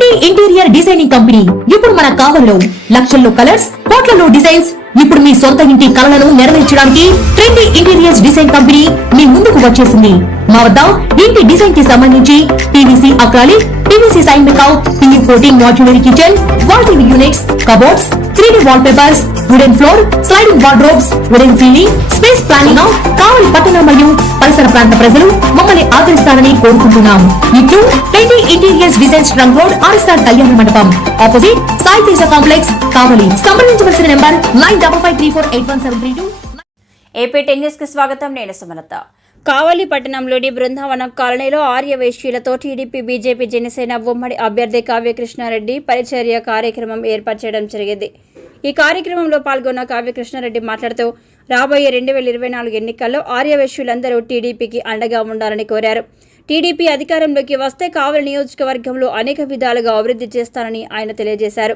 be trendy interior designing company. ఇప్పుడు మన కావల్లో లక్షల్లో కలర్స్ కోట్లలో డిజైన్స్. ఇప్పుడు మీ సొంత ఇంటి కలలను నెరవేర్చడానికి ట్రెండీ ఇంటీరియర్స్ డిజైన్ కంపెనీ మీ ముందుకు వచ్చేసింది. మా వద్ద ఇంటి డిజైన్కి సంబంధించి పీవీసీ అక్రాలిక్ పీవీసీ సైన్ మేకౌట్ PU coating modular kitchen wall TV units cupboards three D wall papers wooden floor sliding wardrobes wooden ceiling space planning Kavali పట్టణ మరియు పరిసర ప్రాంత ప్రజలు మమ్మల్ని ఆదరిస్తారని కోరుకుంటున్నాం. ఇట్లు twenty interiors design trunk road RSR Kalyana Mandapam opposite Sai Teja complex Kavali సంప్రదించవలసిన number nine double five three four eight one seven three two AP టెన్నిస్కి స్వాగతం నేను సుమలత. కావలి పట్టణంలోని బృందావనం కాలనీలో ఆర్యవైశ్యులతో టీడీపీ బీజేపీ జనసేన ఉమ్మడి అభ్యర్థి కావ్యకృష్ణారెడ్డి పరిచర్య కార్యక్రమం ఏర్పాటు చేయడం జరిగింది. ఈ కార్యక్రమంలో పాల్గొన్న కావ్యకృష్ణారెడ్డి మాట్లాడుతూ రాబోయే రెండు వేల ఇరవై నాలుగు ఎన్నికల్లో ఆర్యవైశ్యులందరూ టీడీపీకి అండగా ఉండాలని కోరారు. టీడీపీ అధికారంలోకి వస్తే కావలి నియోజకవర్గంలో అనేక విధాలుగా అభివృద్ధి చేస్తానని ఆయన తెలియజేశారు.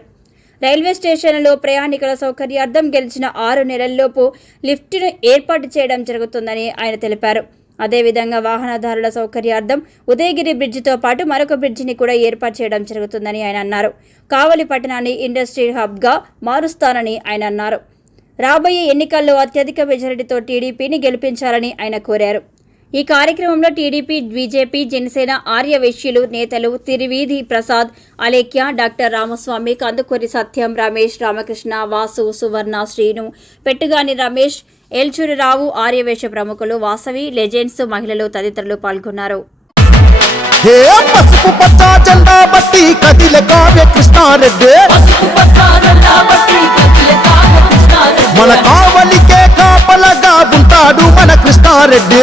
రైల్వే స్టేషన్లో ప్రయాణికుల సౌకర్యార్థం గెలిచిన ఆరు నెలల్లోపు లిఫ్ట్ను ఏర్పాటు చేయడం జరుగుతుందని ఆయన తెలిపారు. అదేవిధంగా వాహనదారుల సౌకర్యార్థం ఉదయగిరి బ్రిడ్జితో పాటు మరొక బ్రిడ్జిని కూడా ఏర్పాటు చేయడం జరుగుతుందని ఆయన అన్నారు. కావలి పట్టణాన్ని ఇండస్ట్రీ హబ్గా మారుస్తానని ఆయన అన్నారు. రాబోయే ఎన్నికల్లో అత్యధిక మెజారిటీతో టీడీపీని గెలిపించాలని ఆయన కోరారు. ఈ కార్యక్రమంలో టీడీపీ బీజేపీ జనసేన ఆర్యవైశ్యులు నేతలు తిరువీధి ప్రసాద్ అలేఖ్య డాక్టర్ రామస్వామి కందుకూరి సత్యం రమేష్ రామకృష్ణ వాసు సువర్ణ శ్రీను పెట్టుగాని రమేష్ ఎల్చూరిరావు ఆర్యవేశ ప్రముఖులు వాసవి లెజెండ్స్ మహిళలు తదితరులు పాల్గొన్నారు. మన కావలికే కాపలగా ఉంటాడు మన కృష్ణారెడ్డి.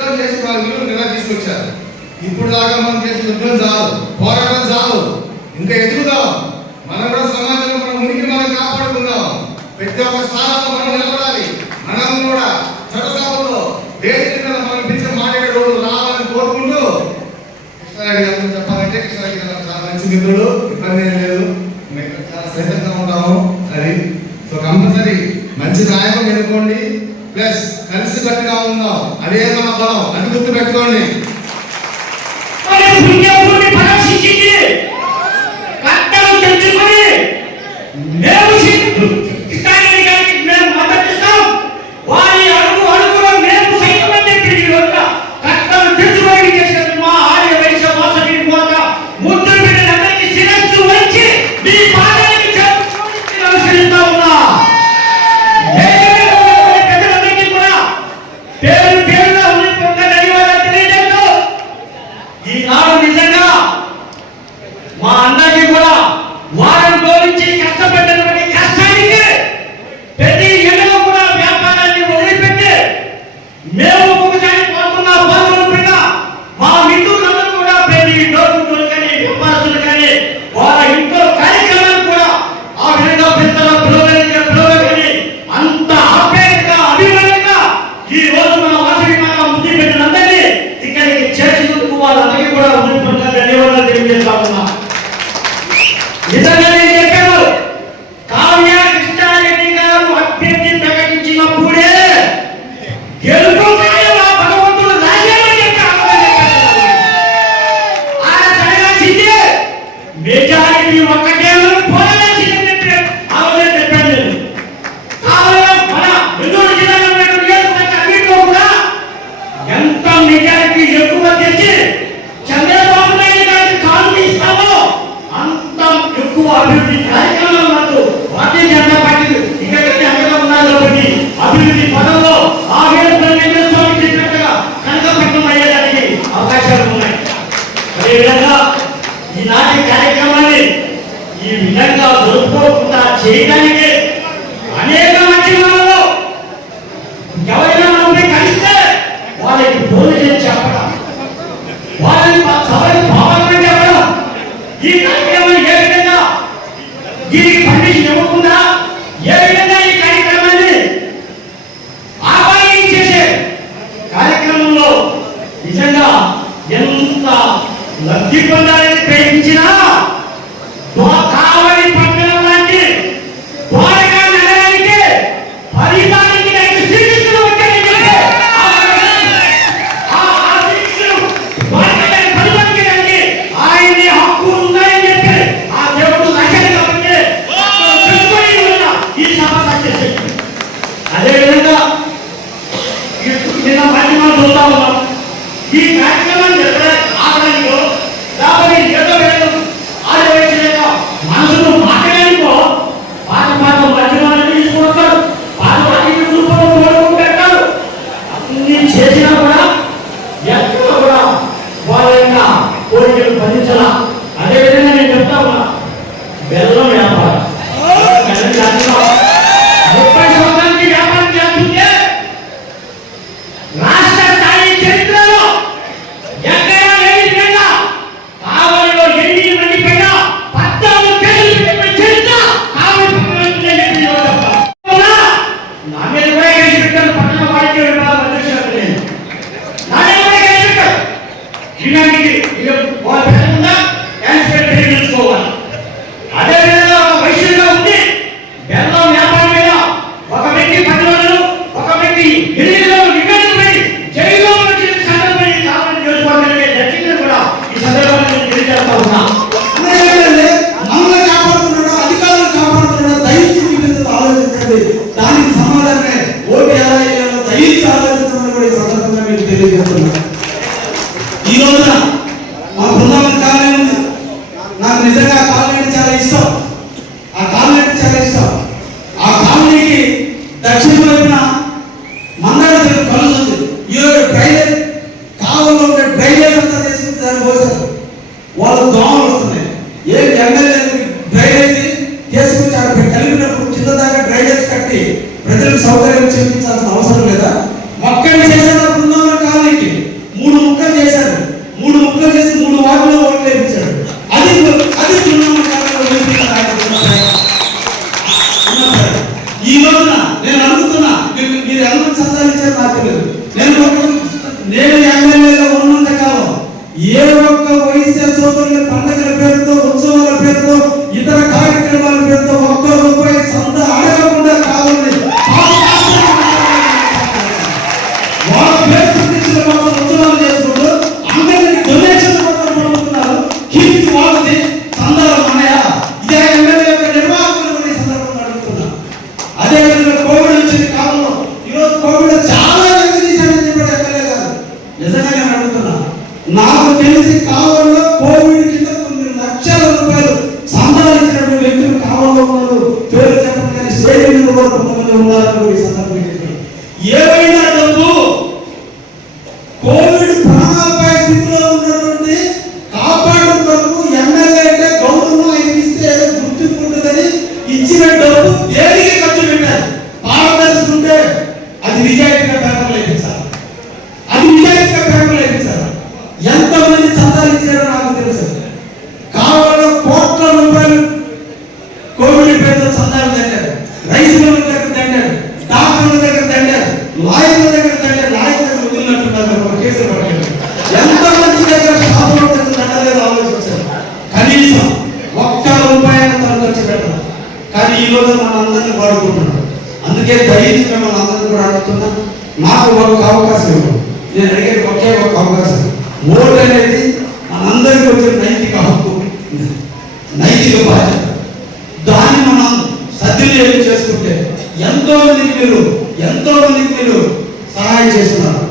పోరాటం యుద్ధం చేసి మన విలువ నిలా తీసుకొచ్చారు. ఇప్పుడు దాకా మనం చేసిన యుద్ధం చాలు పోరాటం చాలు ఇంకా ఎదుగుదాం. మనం కూడా సమాజంలో మన ఉనికి మనం కాపాడుకుందాం. ప్రతి ఒక్క స్థానంలో మనం నిలబడాలి. మనం కూడా చట్టసభలో వేదిక మనం పిలిచిన మాట్లాడే రోజు రావాలని కోరుకుంటూ కృష్ణారెడ్డి గారు చెప్పాలంటే కృష్ణారెడ్డి గారు చాలా మంచి మిత్రుడు ఇబ్బంది ఏం లేదు. మేము చాలా సహితంగా ఉంటాము. అది సో కంపల్సరీ మంచి నాయకుడు ఎన్నుకోండి. ప్లస్ కలిసి ఉందాం అదే మన బలం అది గుర్తు పెట్టుకోండి ధన్యవాదాలు అదేవిధంగా ఈనాటి కార్యక్రమాన్ని ఈ విధంగా జరుపుకోకుండా చేయడానికి అనేక మాధ్యమాలలో ఎవరైనా కలిస్తే వాళ్ళకి భోజనం చెప్పడం వాళ్ళని సభని భావన చెప్పడం ఈ కార్యక్రమం ఏ విధంగా దీనికి original. తెలుసుకోవాలి అదేవిధంగా ఒక వైశ్యంగా ఉంది బెల్లం వ్యాపారం మీద ఒక వ్యక్తి పది రోజులు ఒక వ్యక్తి ఎనిమిది రోజులు నిబంధనపై జైల్లో వచ్చిన సందర్భంగా కావాలని నియోజకవర్గానికి దర్శించిన కూడా ఈ సందర్భంగా తెలియజేస్తా ఉన్నా. దానికి సమాధానమే. ఓటు ఎలా కూడా ఈ సందర్భంగా మీకు నేను ఏ కూడా అడుగుతున్నా నాకు ఒక అవకాశం ఇవ్వండి నేను అడిగేది ఒకే ఒక అవకాశం. ఓటు అనేది మనందరికీ వచ్చిన నైతిక హక్కు. నైతిక బాధ్యత. దాన్ని మనం సద్వినియోగం చేసుకుంటే ఎంతో మంది మీరు ఎంతో మంది మీరు సహాయం చేస్తున్నారు.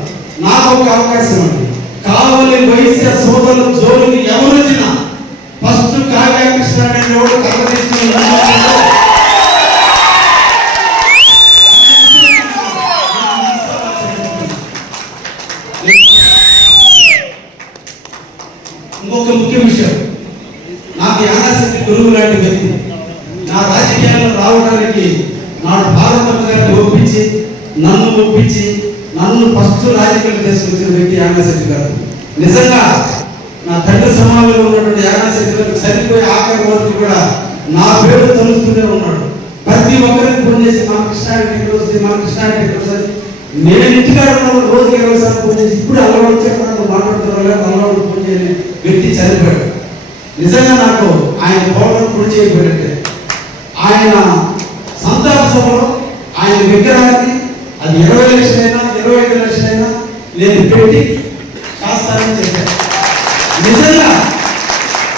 నాకు ఒక అవకాశం ఇవ్వండి. కావాలి వైశ్య సోదరుల జోలికి ఎవరు నన్ను ఒప్పించి నన్ను ఫస్ట్ రాజకీయాలు తీసుకొచ్చిన వ్యక్తి యానాశక్తి గారు. నిజంగా నా తండ్రి సమాజంలో ఉన్నటువంటి యానాశక్తి గారు చనిపోయి ఆఖరి వరకు కూడా నా పేరు తలుస్తూనే ఉన్నాడు. ప్రతి ఒక్కరికి ఫోన్ చేసి మన కృష్ణారెడ్డి ఎక్కడ వస్తుంది? మన కృష్ణారెడ్డి ఎక్కడ వస్తుంది? నేను ఇంటికాడ ఉన్నప్పుడు రోజుకి ఇరవై సార్లు ఫోన్ చేసి ఇప్పుడు అలవాటు చెప్పడానికి మాట్లాడుతున్నా అలవాటు ఫోన్ చేయని వ్యక్తి చనిపోయాడు. నిజంగా నాకు ఆయన పోవడం పూర్తి చేయబడితే ఆయన సంతాప సభలో ఆయన విగ్రహానికి అది ఇరవై లక్షలైనా ఇరవై ఐదు లక్షలైనా నేను పెట్టి చేస్తానని చెప్పాను నిజంగా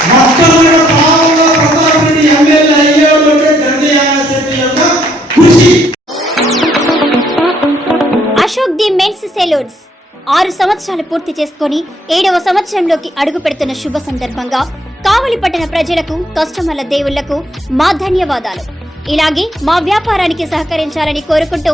మొట్టమొదటి పాలనలో ప్రతాప్ రెడ్డి ఎమ్మెల్యే అయ్యాడు దండి యానాశెట్టి యొక్క కృషి. Ashok the men's saloons. ఆరు సంవత్సరాలు పూర్తి చేసుకొని ఏడవ సంవత్సరంలోకి అడుగు పెడుతున్న శుభ సందర్భంగా కావలి పట్టణ ప్రజలకు కస్టమర్ల దేవుళ్ళకు మా ధన్యవాదాలు. ఇలాగే మా వ్యాపారానికి సహకరించాలని కోరుకుంటూ